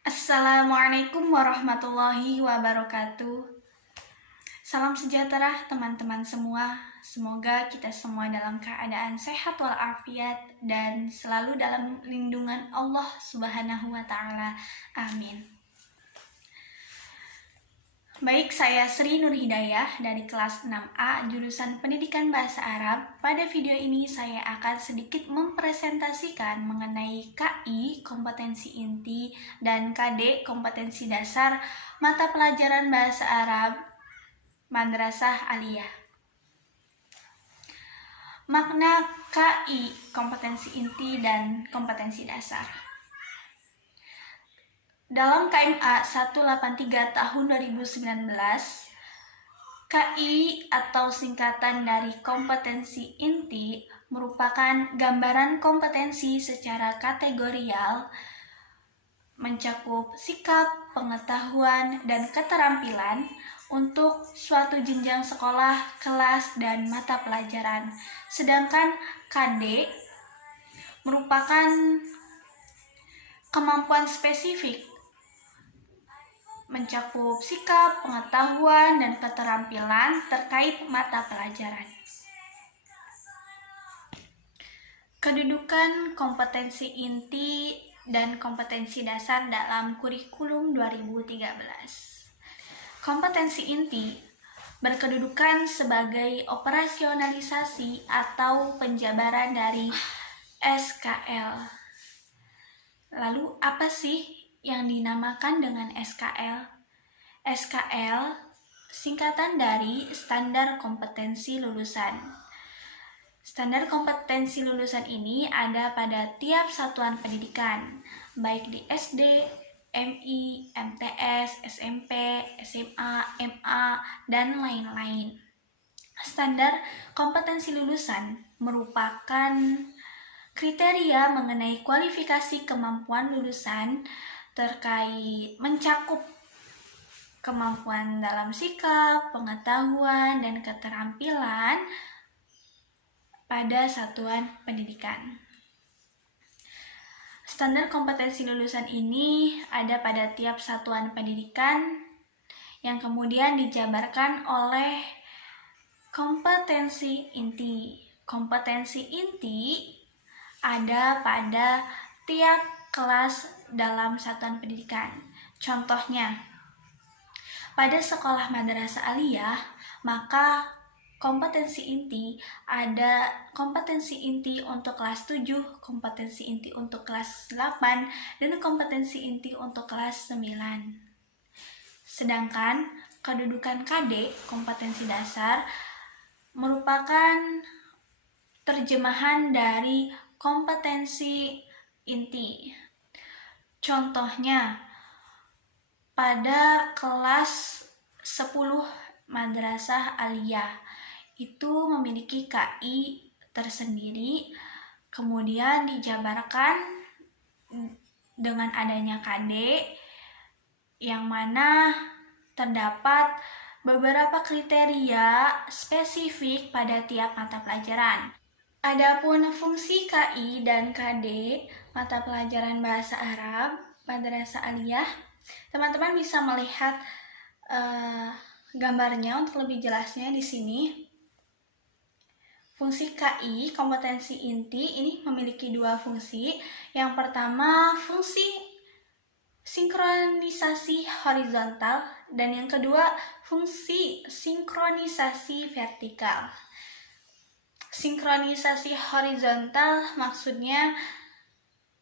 Assalamualaikum warahmatullahi wabarakatuh. Salam sejahtera teman-teman semua. Semoga kita semua dalam keadaan sehat walafiat dan selalu dalam lindungan Allah Subhanahu wa taala. Amin. Baik, saya Sri Nur Hidayah dari kelas 6A jurusan Pendidikan Bahasa Arab. Pada video ini saya akan sedikit mempresentasikan mengenai KI kompetensi inti dan KD kompetensi dasar mata pelajaran Bahasa Arab Madrasah Aliyah. Makna KI kompetensi inti dan kompetensi dasar. Dalam KMA 183 tahun 2019, KI atau singkatan dari kompetensi inti merupakan gambaran kompetensi secara kategorial, mencakup sikap, pengetahuan, dan keterampilan untuk suatu jenjang sekolah, kelas, dan mata pelajaran. Sedangkan KD merupakan kemampuan spesifik, mencakup sikap, pengetahuan, dan keterampilan terkait mata pelajaran. Kedudukan kompetensi inti dan kompetensi dasar dalam kurikulum 2013. Kompetensi inti berkedudukan sebagai operasionalisasi atau penjabaran dari SKL. Lalu apa sih yang dinamakan dengan SKL? SKL singkatan dari Standar Kompetensi Lulusan. Standar kompetensi lulusan ini ada pada tiap satuan pendidikan, baik di SD, MI, MTS, SMP, SMA, MA, dan lain-lain. Standar kompetensi lulusan merupakan kriteria mengenai kualifikasi kemampuan lulusan terkait mencakup kemampuan dalam sikap, pengetahuan, dan keterampilan pada satuan pendidikan. Standar kompetensi lulusan ini ada pada tiap satuan pendidikan yang kemudian dijabarkan oleh kompetensi inti. Kompetensi inti ada pada tiap kelas dalam satuan pendidikan. Contohnya, pada sekolah Madrasah Aliyah, maka kompetensi inti ada kompetensi inti untuk kelas 7, kompetensi inti untuk kelas 8, dan kompetensi inti untuk kelas 9. Sedangkan kedudukan KD, kompetensi dasar, merupakan terjemahan dari kompetensi inti. Contohnya, pada kelas 10 Madrasah Aliyah itu memiliki KI tersendiri, kemudian dijabarkan dengan adanya KD yang mana terdapat beberapa kriteria spesifik pada tiap mata pelajaran. Adapun fungsi KI dan KD mata pelajaran Bahasa Arab Madrasah Aliyah, teman-teman bisa melihat gambarnya untuk lebih jelasnya di sini. Fungsi KI, kompetensi inti, ini memiliki dua fungsi. Yang pertama, fungsi sinkronisasi horizontal, dan yang kedua, fungsi sinkronisasi vertikal. Sinkronisasi horizontal maksudnya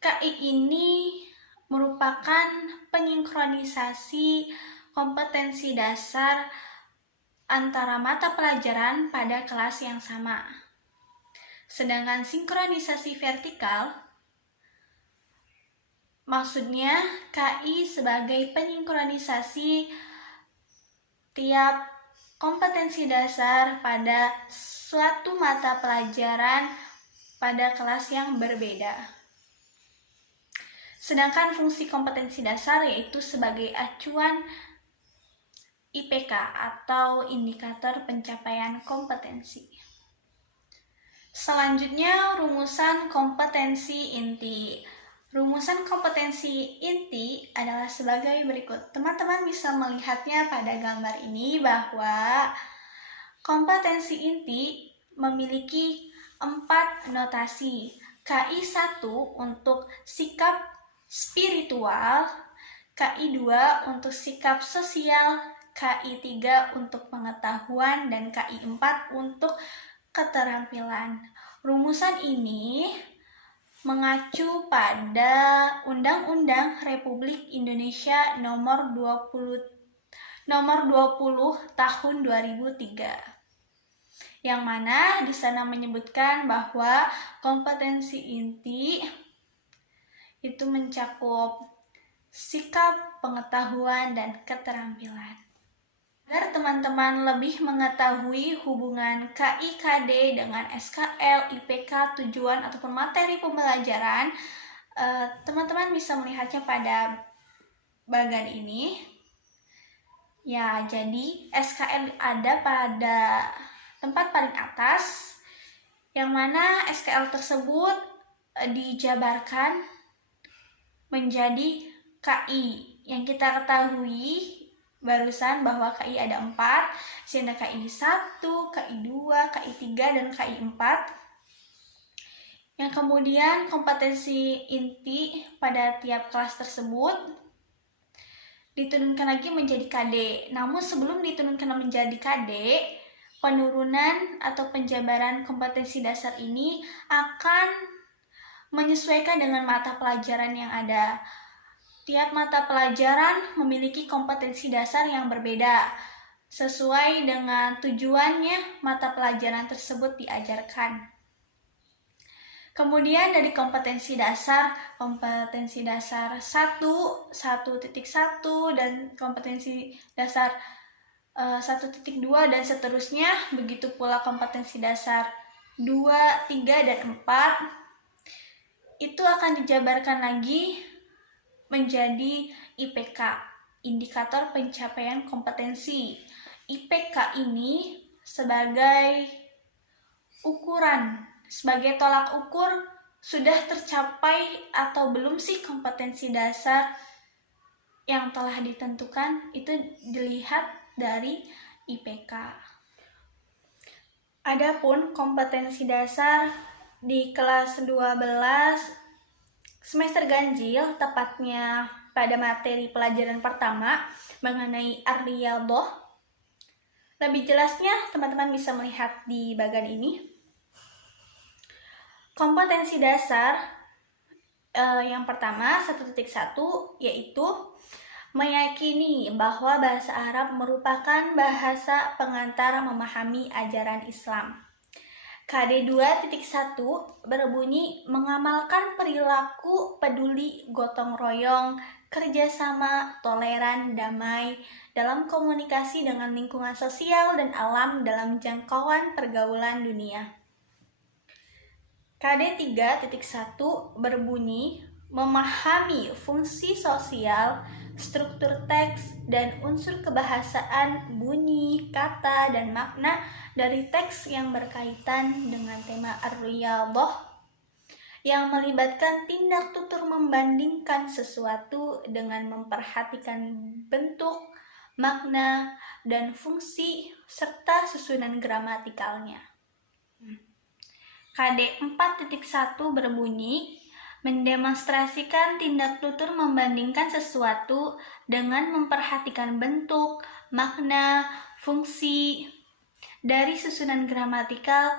KI ini merupakan penyinkronisasi kompetensi dasar antara mata pelajaran pada kelas yang sama. Sedangkan sinkronisasi vertikal maksudnya KI sebagai penyinkronisasi tiap kompetensi dasar pada suatu mata pelajaran pada kelas yang berbeda. Sedangkan fungsi kompetensi dasar yaitu sebagai acuan IPK atau indikator pencapaian kompetensi. Selanjutnya, rumusan kompetensi inti. Rumusan kompetensi inti adalah sebagai berikut. Teman-teman bisa melihatnya pada gambar ini bahwa kompetensi inti memiliki 4 notasi. KI 1 untuk sikap spiritual, KI 2 untuk sikap sosial, KI 3 untuk pengetahuan, dan KI 4 untuk keterampilan. Rumusan ini mengacu pada Undang-Undang Republik Indonesia nomor 20 tahun 2003. Yang mana di sana menyebutkan bahwa kompetensi inti itu mencakup sikap, pengetahuan, dan keterampilan. Agar teman-teman lebih mengetahui hubungan KI-KD dengan SKL, IPK, tujuan ataupun materi pembelajaran, teman-teman bisa melihatnya pada bagan ini. Ya, jadi SKL ada pada tempat paling atas, yang mana SKL tersebut dijabarkan menjadi KI. Yang kita ketahui barusan bahwa KI ada 4, sehingga KI 1, KI 2, KI 3, dan KI 4. Yang kemudian kompetensi inti pada tiap kelas tersebut diturunkan lagi menjadi KD. Namun sebelum diturunkan menjadi KD, penurunan atau penjabaran kompetensi dasar ini akan menyesuaikan dengan mata pelajaran yang ada. Tiap mata pelajaran memiliki kompetensi dasar yang berbeda, sesuai dengan tujuannya mata pelajaran tersebut diajarkan. Kemudian dari kompetensi dasar 1, 1.1, dan kompetensi dasar 1.2 dan seterusnya, begitu pula kompetensi dasar 2, 3, dan 4 itu akan dijabarkan lagi menjadi IPK, indikator pencapaian kompetensi. IPK ini sebagai ukuran, sebagai tolak ukur sudah tercapai atau belum sih kompetensi dasar yang telah ditentukan, itu dilihat dari IPK. Adapun kompetensi dasar di kelas 12 semester ganjil, tepatnya pada materi pelajaran pertama mengenai ar-riyadhah. Lebih jelasnya teman-teman bisa melihat di bagian ini. Kompetensi dasar yang pertama 1.1 yaitu meyakini bahwa bahasa Arab merupakan bahasa pengantar memahami ajaran Islam. KD 2.1 berbunyi mengamalkan perilaku peduli, gotong royong, kerjasama, toleran, damai dalam komunikasi dengan lingkungan sosial dan alam dalam jangkauan pergaulan dunia. KD 3.1 berbunyi memahami fungsi sosial, struktur teks, dan unsur kebahasaan, bunyi, kata, dan makna dari teks yang berkaitan dengan tema ar-riyadhah yang melibatkan tindak tutur membandingkan sesuatu dengan memperhatikan bentuk, makna, dan fungsi serta susunan gramatikalnya. KD 4.1 berbunyi mendemonstrasikan tindak tutur membandingkan sesuatu dengan memperhatikan bentuk, makna, fungsi dari susunan gramatikal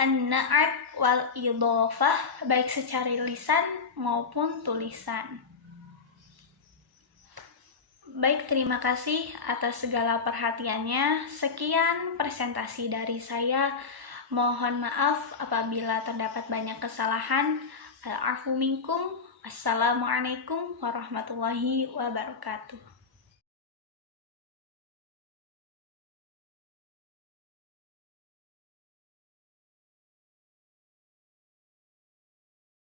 an-na'at wal idhofah, baik secara lisan maupun tulisan. Baik, terima kasih atas segala perhatiannya. Sekian presentasi dari saya. Mohon maaf apabila terdapat banyak kesalahan. Afu minkum. Assalamualaikum warahmatullahi wabarakatuh.